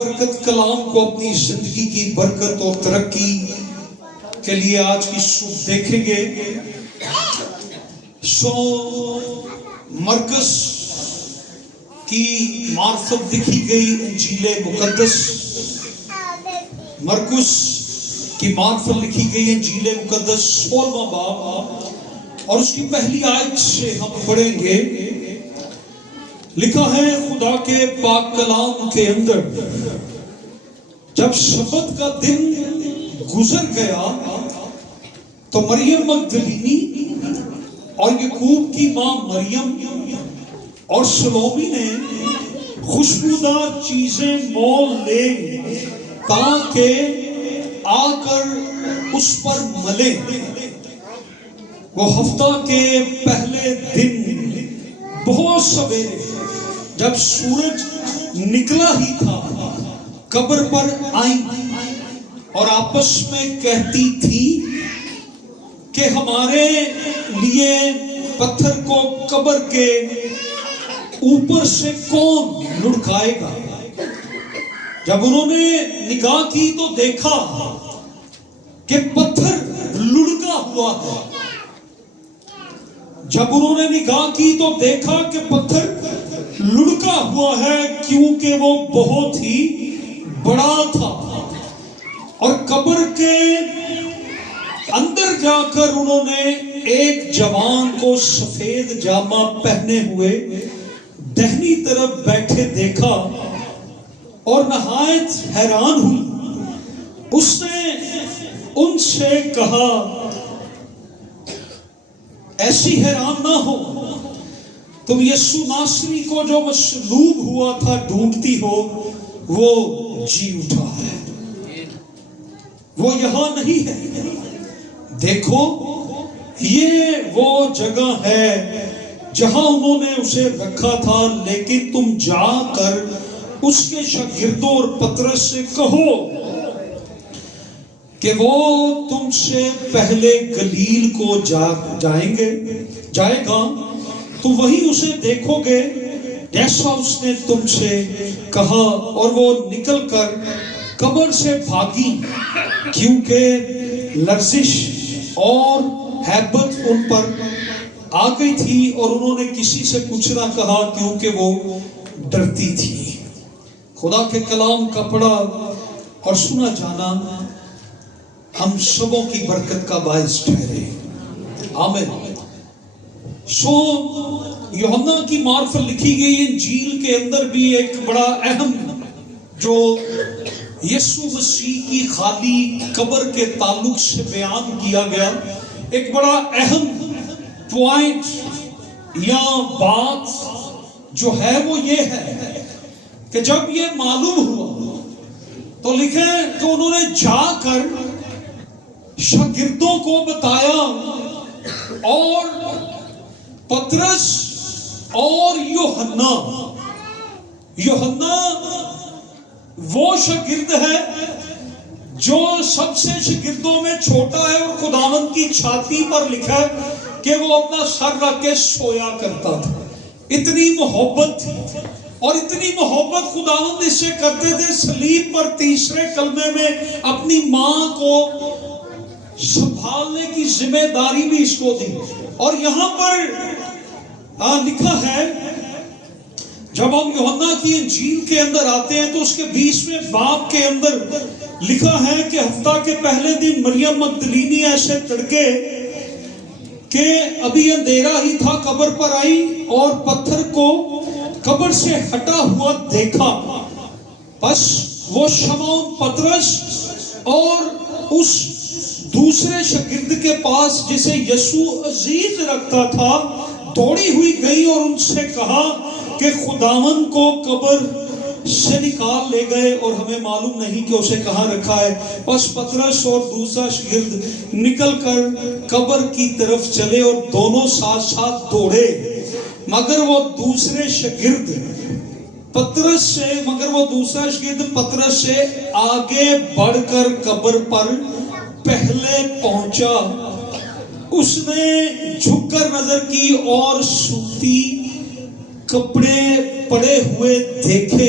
برکت کلام کو اپنی زندگی کی برکت اور ترقی کے لیے آج کی صبح دیکھیں گے. مرکز کی معرفت لکھی گئی انجیل مقدس، مرکز کی معرفت لکھی گئی انجیل مقدس 16واں باب اور اس کی پہلی آیت سے ہم پڑھیں گے. لکھا ہے خدا کے پاک کلام کے اندر، جب سبت کا دن گزر گیا تو مریم مگدلینی اور یعقوب کی ماں مریم اور سلومی نے خوشبودار چیزیں مول لے تاکہ آ کر اس پر ملے. وہ ہفتہ کے پہلے دن بہت سویرے جب سورج نکلا ہی تھا قبر پر آئیں اور آپس میں کہتی تھی کہ ہمارے لیے پتھر کو قبر کے اوپر سے کون لڑکائے گا. جب انہوں نے نگاہ کی تو دیکھا کہ پتھر لڑکا ہوا ہے. جب انہوں نے نگاہ کی تو دیکھا کہ پتھر لڑکا ہوا ہے کیونکہ وہ بہت ہی بڑا تھا. اور قبر کے اندر جا کر انہوں نے ایک جوان کو سفید جامہ پہنے ہوئے دہنی طرف بیٹھے دیکھا اور نہایت حیران ہوئی. اس نے ان سے کہا، ایسی حیران نہ ہو، تم یسوع ناصری کو جو مصلوب ہوا تھا ڈھونڈتی ہو، وہ جی اٹھا ہے، وہ یہاں نہیں ہے. دیکھو یہ وہ جگہ ہے جہاں انہوں نے اسے رکھا تھا، لیکن تم جا کر اس کے شاگردوں اور پترس سے کہو کہ وہ تم سے پہلے گلیل کو جائے گا، تو وہیں اسے دیکھو گے جیسا اس نے تم سے کہا. اور وہ نکل کر قبر سے بھاگی کیونکہ لرزش اور ہیبت ان پر آ گئی تھی، اور انہوں نے کسی سے کچھ نہ کہا کیونکہ وہ ڈرتی تھی. خدا کے کلام کا پڑھا اور سنا جانا ہم سبوں کی برکت کا باعث ٹھہرے. آمین. یوحنا کی معرفت لکھی گئی انجیل کے اندر بھی ایک بڑا اہم جو یسوع مسیح کی خالی قبر کے تعلق سے بیان کیا گیا، ایک بڑا اہم پوائنٹ یا بات جو ہے وہ یہ ہے کہ جب یہ معلوم ہوا تو لکھے کہ انہوں نے جا کر شاگردوں کو بتایا، اور پترس اور یوحنا وہ شاگرد ہے جو سب سے شاگردوں میں چھوٹا ہے، اور خداوند کی چھاتی پر لکھا ہے کہ وہ اپنا سر رکھ کے سویا کرتا تھا. اتنی محبت تھی، اور اتنی محبت خداوند اس سے کرتے تھے. صلیب پر تیسرے کلمے میں اپنی ماں کو سنبھالنے کی ذمہ داری بھی اس کو دی. اور یہاں پر لکھا ہے، جب ہم یوحنا کی انجیل کے اندر آتے ہیں تو اس کے 20ویں باب کے اندر لکھا ہے کہ ہفتہ کے پہلے دن مریم مگدلینی ایسے تڑکے کہ ابھی اندھیرا ہی تھا قبر پر آئی اور پتھر کو قبر سے ہٹا ہوا دیکھا. بس وہ شمعون پترس اور اس دوسرے شاگرد کے پاس جسے یسوع عزیز رکھتا تھا دوڑی ہوئی گئی اور ان سے کہا کہ خداوند کو قبر سے نکال لے گئے اور ہمیں معلوم نہیں کہ اسے کہاں رکھا ہے. بس پترس اور دوسرا شاگرد نکل کر قبر کی طرف چلے اور دونوں ساتھ ساتھ دوڑے، مگر وہ دوسرا شاگرد پترس سے آگے بڑھ کر قبر پر پہلے پہنچا. اس نے جھک کر نظر کی اور سوتی کپڑے پڑے ہوئے دیکھے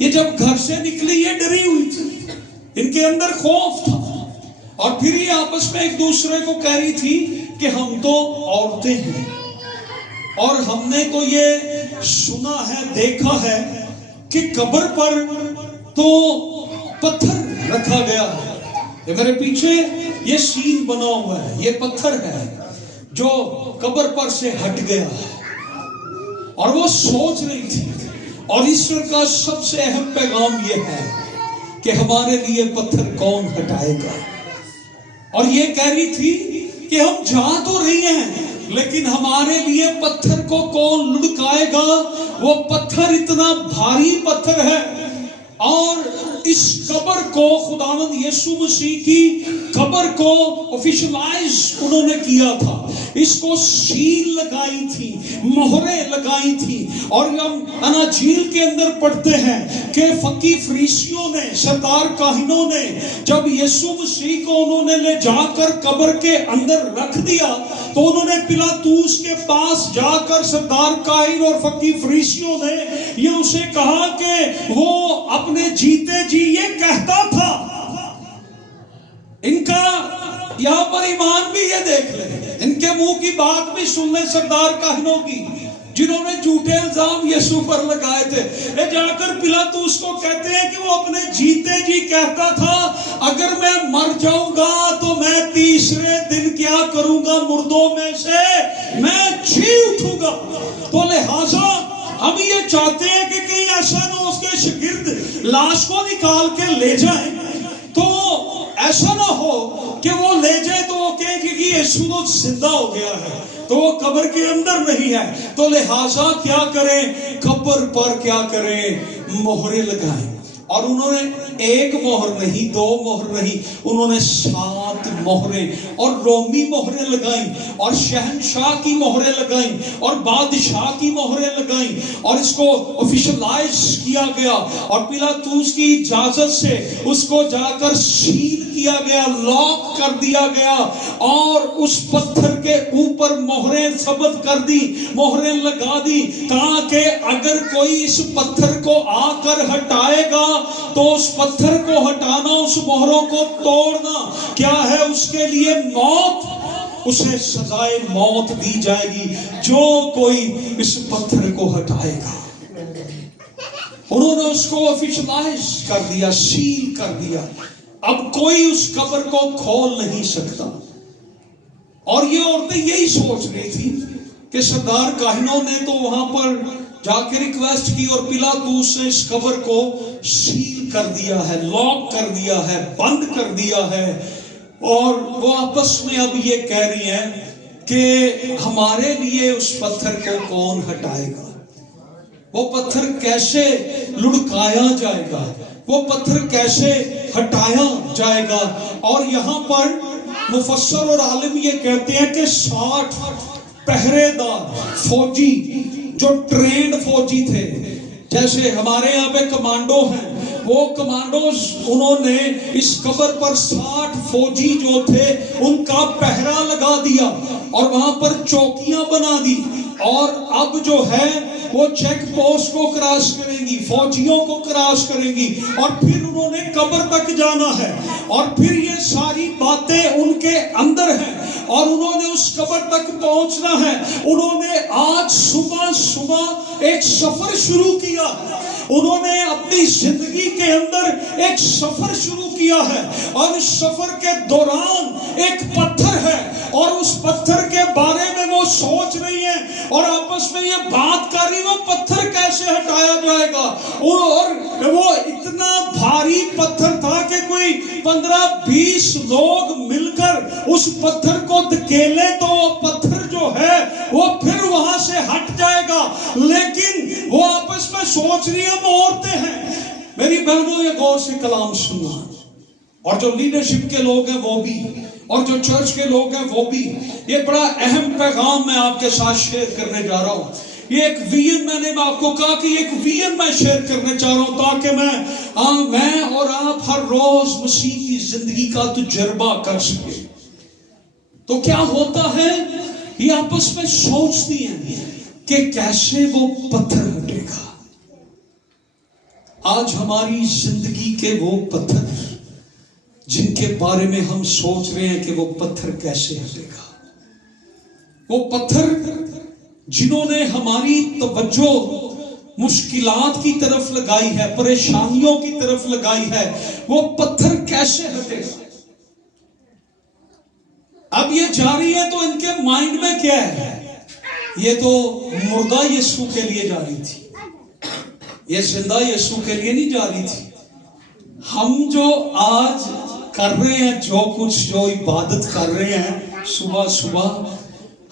یہ جب گھر سے نکلی یہ ڈری ہوئی تھی, ان کے اندر خوف تھا, اور پھر یہ آپس میں ایک دوسرے کو کہہ رہی تھی کہ ہم تو عورتیں ہیں اور ہم نے تو یہ سنا ہے, دیکھا ہے کہ قبر پر تو پتھر رکھا گیا ہے. یہ میرے پیچھے یہ سین بنا ہوا ہے, یہ پتھر ہے جو قبر پر سے ہٹ گیا ہے. اور وہ سوچ رہی تھی, اور ایسٹر کا سب سے اہم پیغام یہ ہے کہ ہمارے لیے پتھر کون ہٹائے گا. اور یہ کہہ رہی تھی کہ ہم جا تو رہی ہیں لیکن ہمارے لیے پتھر کو کون لڑکائے گا. وہ پتھر اتنا بھاری پتھر ہے, اور اس قبر کو خداوند یسوع مسیح کی قبر کو آفیشلائز انہوں نے کیا تھا, اس کو سیل لگائی تھی, مہریں لگائی تھی. اور ہم اناجیل کے اندر پڑھتے ہیں کہ فقی فریسیوں نے, سردار کاہنوں نے جب یسوع مسیح کو انہوں نے لے جا کر قبر کے اندر رکھ دیا تو انہوں نے پلاطوس کے پاس جا کر سردار کاہن اور فقی فریسیوں نے یہ اسے کہا کہ وہ اپنے جیتے جی یہ کہتا تھا. ان کا یہاں پر ایمان بھی یہ دیکھ لیں, ان کے منہ کی بات بھی سن لیں سردار کاہنوں کی, جنہوں نے جھوٹے الزام یسوع پر لگائے تھے. یہ جا کر پلاطوس کو کہتے ہیں کہ وہ اپنے جیتے جی کہتا تھا اگر میں مر جاؤں گا تو میں تیسرے دن کیا کروں گا, مردوں میں سے میں جی اٹھوں گا. تو لہٰذا ہم یہ چاہتے ہیں کہ کہیں ایسا نہ ہو اس کے شاگرد لاش کو نکال کے لے جائیں, تو ایسا نہ ہو کہ وہ لے جائے تو وہ کہے کہ یسوع تو زندہ ہو گیا ہے, تو وہ قبر کے اندر نہیں ہے. تو لہٰذا کیا کریں, قبر پر کیا کریں, مہریں لگائیں. اور انہوں نے ایک مہر نہیں, دو مہر نہیں, انہوں نے 7 مہریں اور رومی مہریں لگائیں, اور شہنشاہ کی مہریں لگائیں, اور بادشاہ کی مہریں لگائیں, اور اس کو آفیشلائز کیا گیا. اور پلاطوس کی اجازت سے اس کو جا کر سیل کیا گیا, لاک کر دیا گیا, اور اس پتھر کے اوپر مہریں ثبت کر دی, مہریں لگا دی, تاکہ اگر کوئی اس پتھر کو آ کر ہٹائے گا تو اس پتھر کو ہٹانا, اس مہروں کو توڑنا کیا ہے, اس کے لیے موت, اسے سزائے موت دی جائے گی جو کوئی اس پتھر کو ہٹائے گا. انہوں نے اس کو آفیشلائز کر دیا, سیل کر دیا. اب کوئی اس قبر کو کھول نہیں سکتا. اور یہ عورتیں یہی سوچ رہی تھی کہ سردار کاہنوں نے تو وہاں پر جا کے ریکویسٹ کی اور پلاطوس نے اس قبر کو سیل کر دیا ہے, لاک کر دیا ہے, بند کر دیا ہے. اور وہ آپس میں اب یہ کہہ رہی ہیں کہ ہمارے لیے اس پتھر کو کون ہٹائے گا, وہ پتھر کیسے لڑکایا جائے گا, وہ پتھر کیسے ہٹایا جائے گا. اور یہاں پر مفسر اور عالم یہ کہتے ہیں کہ 60 پہرے دار فوجی جو ٹرینڈ فوجی تھے, جیسے ہمارے یہاں پہ کمانڈو ہیں, وہ کمانڈوز انہوں نے اس قبر پر 60 فوجی جو تھے ان کا پہرا لگا دیا اور وہاں پر چوکیاں بنا دی. اور اب جو ہے وہ چیک پوسٹ کو کراس کریں گی, فوجیوں کو کراس کریں گی, اور پھر انہوں نے قبر تک جانا ہے, اور پھر یہ ساری باتیں ان کے اندر ہیں, اور انہوں نے اس قبر تک پہنچنا ہے. انہوں نے آج صبح ایک سفر شروع کیا, انہوں نے اپنی زندگی کے اندر ایک سفر شروع کیا ہے, اور اس سفر کے دوران ایک پتھر ہے, اور اس پتھر کے بارے میں وہ سوچ رہی ہیں اور آپس میں یہ بات کر رہی, وہ پتھر کیسے ہٹایا جائے گا. اور وہ اتنا بھاری پتھر تھا کہ کوئی 15-20 لوگ مل کر اس پتھر کو دھکیلے تو وہ پتھر جو ہے وہ پھر وہاں سے ہٹ جائے گا. لیکن وہ آپس میں سوچ رہی ہیں, ہم عورتیں ہیں. میری بہنوں یہ غور سے کلام سننا, اور جو لیڈرشپ کے لوگ ہیں وہ بھی, اور جو چرچ کے لوگ ہیں وہ بھی. یہ بڑا اہم پیغام میں آپ کے ساتھ شیئر کرنے جا رہا ہوں. یہ ایک ویژن, میں نے آپ کو کہا کہ ایک ویژن میں شیئر کرنے چاہ رہا ہوں تاکہ میں اور آپ ہر روز مسیح کی زندگی کا تجربہ کر سکے. تو کیا ہوتا ہے, یہ آپس میں سوچتی ہیں کہ کیسے وہ پتھر ہٹے گا. آج ہماری زندگی کے وہ پتھر جن کے بارے میں ہم سوچ رہے ہیں کہ وہ پتھر کیسے ہٹے گا، وہ پتھر جنہوں نے ہماری توجہ مشکلات کی طرف لگائی ہے، پریشانیوں کی طرف لگائی ہے، وہ پتھر کیسے ہٹے گا؟ اب یہ جا رہی ہے تو ان کے مائنڈ میں کیا ہے؟ یہ تو مردہ یسوع کے لیے جا رہی تھی، یہ زندہ یسوع کے لیے نہیں جا رہی تھی۔ ہم جو آج کر رہے ہیں، جو کچھ جو عبادت کر رہے ہیں صبح صبح،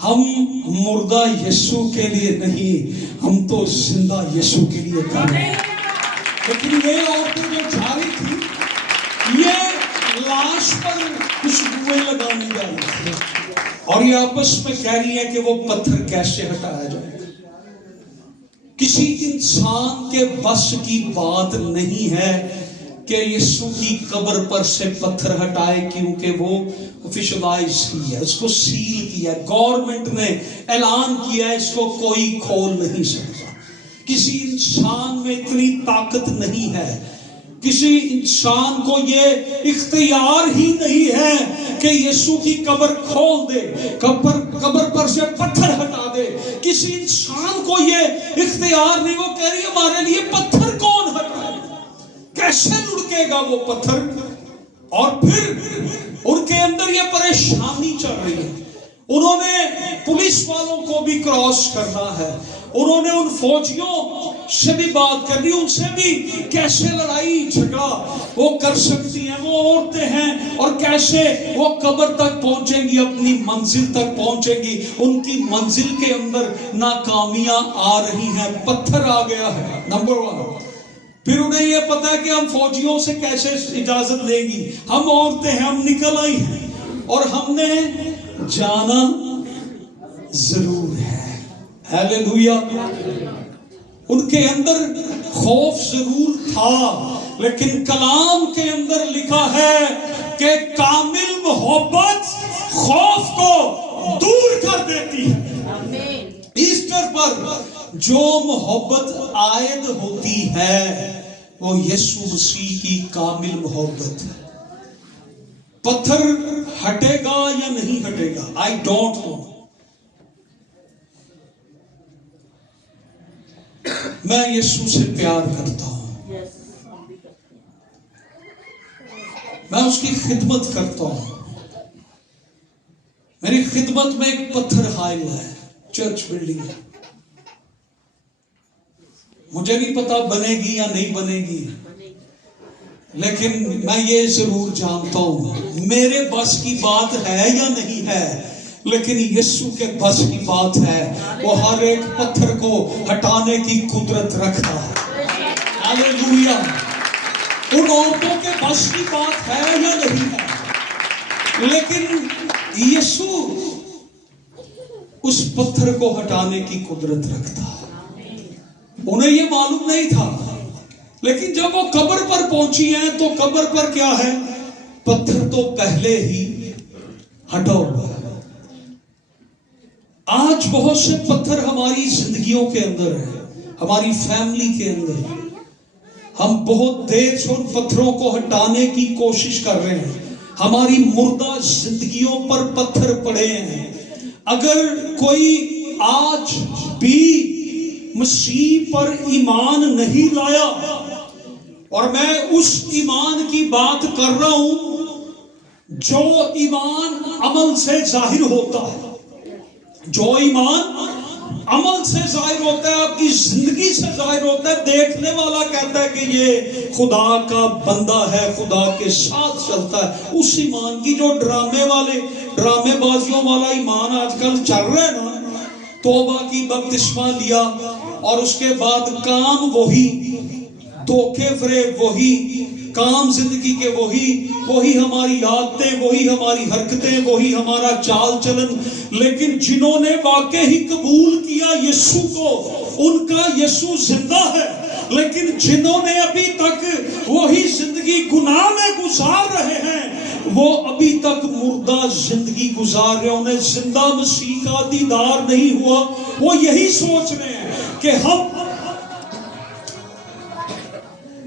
ہم مردہ یسوع کے لیے نہیں، ہم تو زندہ یسوع کے لیے کر رہے ہیں۔ لیکن یہ عورتیں جو جا رہی تھی، یہ لاش پر خوشبوئیں لگانے جا رہی تھی اور یہ آپس میں کہہ رہی ہے کہ وہ پتھر کیسے ہٹایا جائے۔ کسی انسان کے بس کی بات نہیں ہے کہ یسوع کی قبر پر سے پتھر ہٹائے، کیونکہ وہ آفیشلائز کی ہے، اس کو سیل کیا ہے، گورنمنٹ نے اعلان کیا ہے، اس کو کوئی کھول نہیں سکتا۔ کسی انسان میں اتنی طاقت نہیں ہے، کسی انسان کو یہ اختیار ہی نہیں ہے کہ یسوع کی قبر کھول دے، قبر پر سے پتھر ہٹا دے۔ کسی انسان کو یہ اختیار نہیں۔ وہ کہہ رہی ہے ہمارے لیے پتھر کون ہٹائے، کیسے لڑکے گا وہ پتھر؟ اور پھر ان کے اندر یہ پریشانی چل رہی ہے۔ انہوں نے پولیس والوں کو بھی کراس کرنا ہے، انہوں نے ان فوجیوں سے بھی بات کرنی، ان سے بھی کیسے لڑائی جھگڑا وہ کر سکتی ہیں، وہ عورتیں ہیں، اور کیسے وہ قبر تک پہنچیں گی، اپنی منزل تک پہنچیں گی۔ ان کی منزل کے اندر ناکامیاں آ رہی ہیں، پتھر آ گیا ہے، نمبر 1۔ پھر انہیں یہ پتا ہے کہ ہم فوجیوں سے کیسے اجازت لیں گی، ہم عورتیں ہیں، ہم نکل آئی ہیں اور ہم نے جانا ضرور ہے۔ ہیلیلویا۔ ان کے اندر خوف ضرور تھا، لیکن کلام کے اندر لکھا ہے کہ کامل محبت خوف کو دور کر دیتی ہے۔ ایسٹر پر جو محبت عائد ہوتی ہے وہ یسوع مسیح کی کامل محبت ہے۔ پتھر ہٹے گا یا نہیں ہٹے گا، I don't know۔ میں یسوع سے پیار کرتا ہوں، میں اس کی خدمت کرتا ہوں۔ میری خدمت میں ایک پتھر حائل ہے، چرچ بلڈنگ۔ مجھے نہیں پتا بنے گی یا نہیں بنے گی، لیکن میں یہ ضرور جانتا ہوں میرے بس کی بات ہے یا نہیں ہے، لیکن یسوع کے بس کی بات ہے۔ وہ ہر ایک پتھر کو ہٹانے کی قدرت رکھتا ہے۔ ہاللیلویا۔ ان عورتوں کے بس کی بات ہے یا نہیں ہے، لیکن یسوع اس پتھر کو ہٹانے کی قدرت رکھتا ہے۔ انہیں یہ معلوم نہیں تھا، لیکن جب وہ قبر پر پہنچی ہیں تو قبر پر کیا ہے؟ پتھر تو پہلے ہی ہٹا ہوا ہے۔ آج بہت سے پتھر ہماری زندگیوں کے اندر ہیں، ہماری فیملی کے اندر۔ ہم بہت دیر سے ان پتھروں کو ہٹانے کی کوشش کر رہے ہیں، ہماری مردہ زندگیوں پر پتھر پڑے ہیں۔ اگر کوئی آج بھی مسیح پر ایمان نہیں لایا، اور میں اس ایمان کی بات کر رہا ہوں جو ایمان عمل سے ظاہر ہوتا ہے، جو ایمان عمل سے ظاہر ہوتا ہے، آپ کی زندگی سے ظاہر ہوتا ہے، دیکھنے والا کہتا ہے کہ یہ خدا کا بندہ ہے، خدا کے ساتھ چلتا ہے۔ اس ایمان کی جو ڈرامے بازیوں والا ایمان آج کل چل رہا ہے نا، توبہ کی بپتسمہ لیا اور اس کے بعد کام وہی، دھوکے فریب وہی، کام زندگی کے وہی ہماری عادتیں، وہی ہماری حرکتیں، وہی ہمارا چال چلن۔ لیکن جنہوں نے واقعی قبول کیا یسوع کو، ان کا یسوع زندہ ہے، لیکن جنہوں نے ابھی تک وہی زندگی گناہ میں گزار رہے ہیں، وہ ابھی تک مردہ زندگی گزار رہے ہیں، انہیں زندہ مسیح کا دیدار نہیں ہوا۔ وہ یہی سوچ رہے ہیں کہ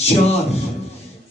4।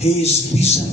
he is risen,